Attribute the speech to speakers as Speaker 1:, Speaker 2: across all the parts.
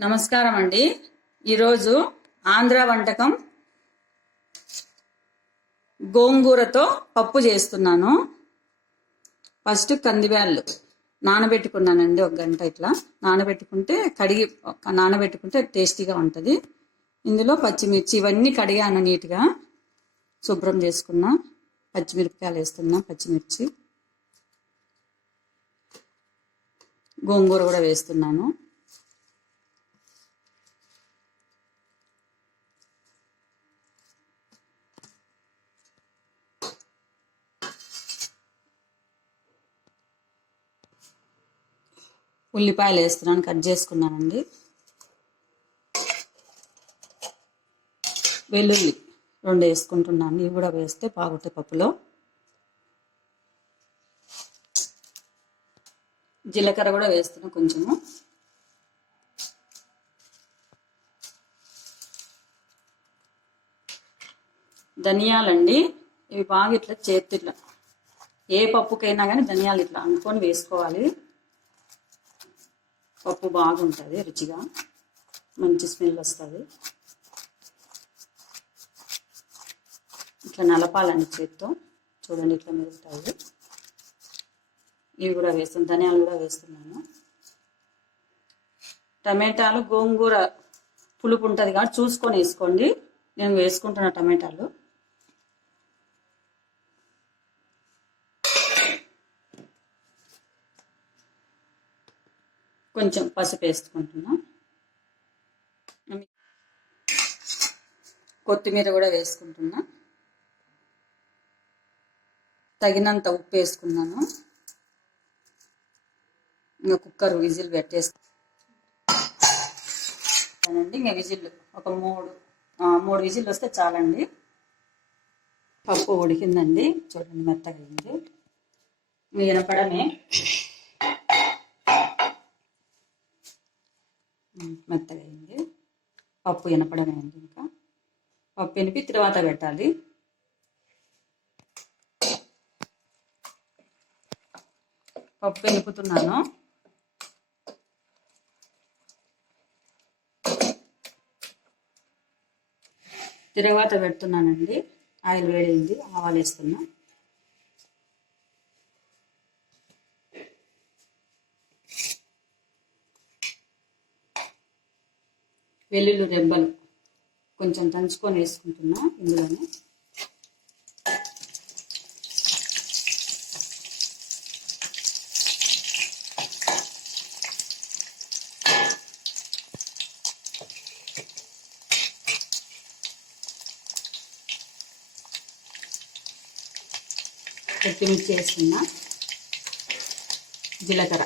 Speaker 1: నమస్కారం అండి ఈరోజు ఆంధ్ర వంటకం గోంగూరతో పప్పు చేస్తున్నాను. ఫస్ట్ కందిబ్యాళ్ళు నానబెట్టుకున్నానండి ఒక గంట ఇట్లా. నానబెట్టుకుంటే కడిగి నానబెట్టుకుంటే టేస్టీగా ఉంటుంది. ఇందులో పచ్చిమిర్చి ఇవన్నీ కడిగాను నీట్గా. శుభ్రం చేసుకున్నా పచ్చిమిరపకాయలు వేస్తున్నా పచ్చిమిర్చి. గోంగూర కూడా వేస్తున్నాను. ఉల్లిపాయలు వేస్తున్నాను కట్ చేసుకున్నానండి. వెల్లుల్లి రెండు వేసుకుంటున్నాను ఇవి కూడా వేస్తే బాగుంటాయి పప్పులో. జీలకర్ర కూడా వేస్తున్నా కొంచెము. ధనియాలండి ఇవి బాగా ఇట్లా చేతి ఇట్లా ఏ పప్పుకైనా కానీ ధనియాలు ఇట్లా అనుకొని వేసుకోవాలి. పప్పు బాగుంటుంది రుచిగా. మంచి స్మెల్ వస్తుంది. ఇట్లా నలపాలండి చేత్తో చూడండి ఇట్లా మెరుగుతాయి ఇవి కూడా వేస్తాను ధనియాలు కూడా వేస్తున్నాను. టమాటాలు గోంగూర పులుపు ఉంటుంది కాబట్టి చూసుకొని వేసుకోండి. నేను వేసుకుంటున్న టమాటాలు. కొంచెం పసుపు వేసుకుంటున్నా. కొత్తిమీర కూడా వేసుకుంటున్నా. తగినంత ఉప్పు వేసుకున్నాను. ఇంకా కుక్కర్ విజిల్ పెట్టేస్తానండి. ఇంకా విజిల్ ఒక మూడు మూడు విజిల్ వస్తే చాలండి. పప్పు ఉడికిందండి. చూడండి మెత్తగా అయింది. ఇంకా మెత్తగా అయింది పప్పు వినపడమే ఇంకా. పప్పు వినిపి తర్వాత పెట్టాలి. పప్పు వినుపుతున్నాను. తిరగవాత పెడుతున్నానండి. ఆయిల్ వేడైంది. ఆవాలు వేస్తున్నాను వెల్లుల్లి రెబ్బలు కొంచెం దంచుకొని వేసుకుంటున్నా ఇందులోనే. పచ్చిమిర్చి వేస్తున్నా జీలకర్ర.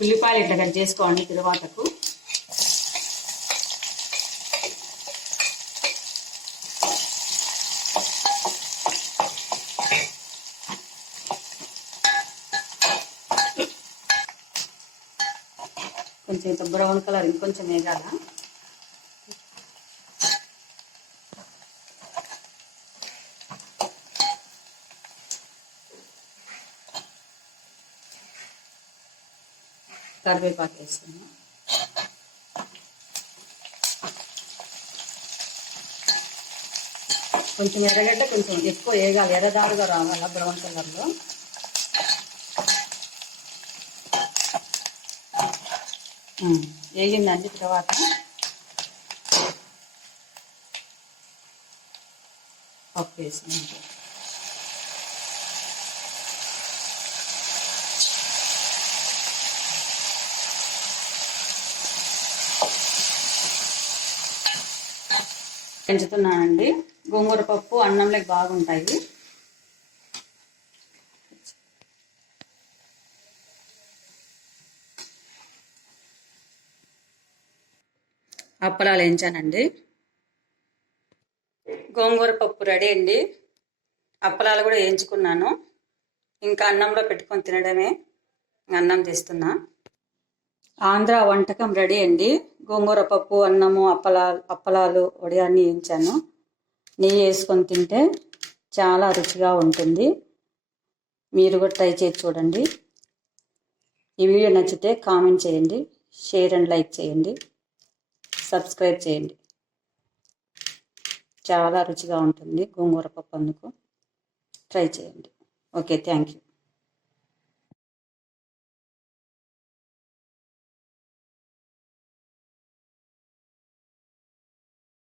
Speaker 1: ఉల్లిపాయలు ఇట్లా కట్ చేసుకోండి తిరువాతకు. కొంచెం ఇంత బ్రౌన్ కలర్ ఇంకొంచెం వేగాల? కరివేపాకు వేస్తున్నా కొంచెం ఎర్రగడ్డ కొంచెం ఎక్కువ వేగాలి. ఎర్రదారుగా రావాలా బ్రౌన్ కలర్లో? వేగిందండి తర్వాత. పప్పు వేసినాక పెంచుతున్నానండి. గోంగూర పప్పు అన్నంలోకి బాగుంటాయి. అప్పలాలు వేయించానండి. గోంగూర పప్పు రెడీ అండి. అప్పలాలు కూడా వేయించుకున్నాను. ఇంకా అన్నంలో పెట్టుకొని తినడమే. అన్నం తీస్తున్నా ఆంధ్ర వంటకం రెడీ అండి. గోంగూర పప్పు అన్నము అప్పలాలు అప్పలాలు వడియాన్ని వేయించాను. నెయ్యి వేసుకొని తింటే చాలా రుచిగా ఉంటుంది. మీరు కూడా ట్రై చేసి చూడండి. ఈ వీడియో నచ్చితే కామెంట్ చేయండి షేర్ అండ్ లైక్ చేయండి సబ్స్క్రైబ్ చేయండి. చాలా రుచిగా ఉంటుంది గోంగూర పప్పు అందుకు. ట్రై చేయండి. Okay thank you.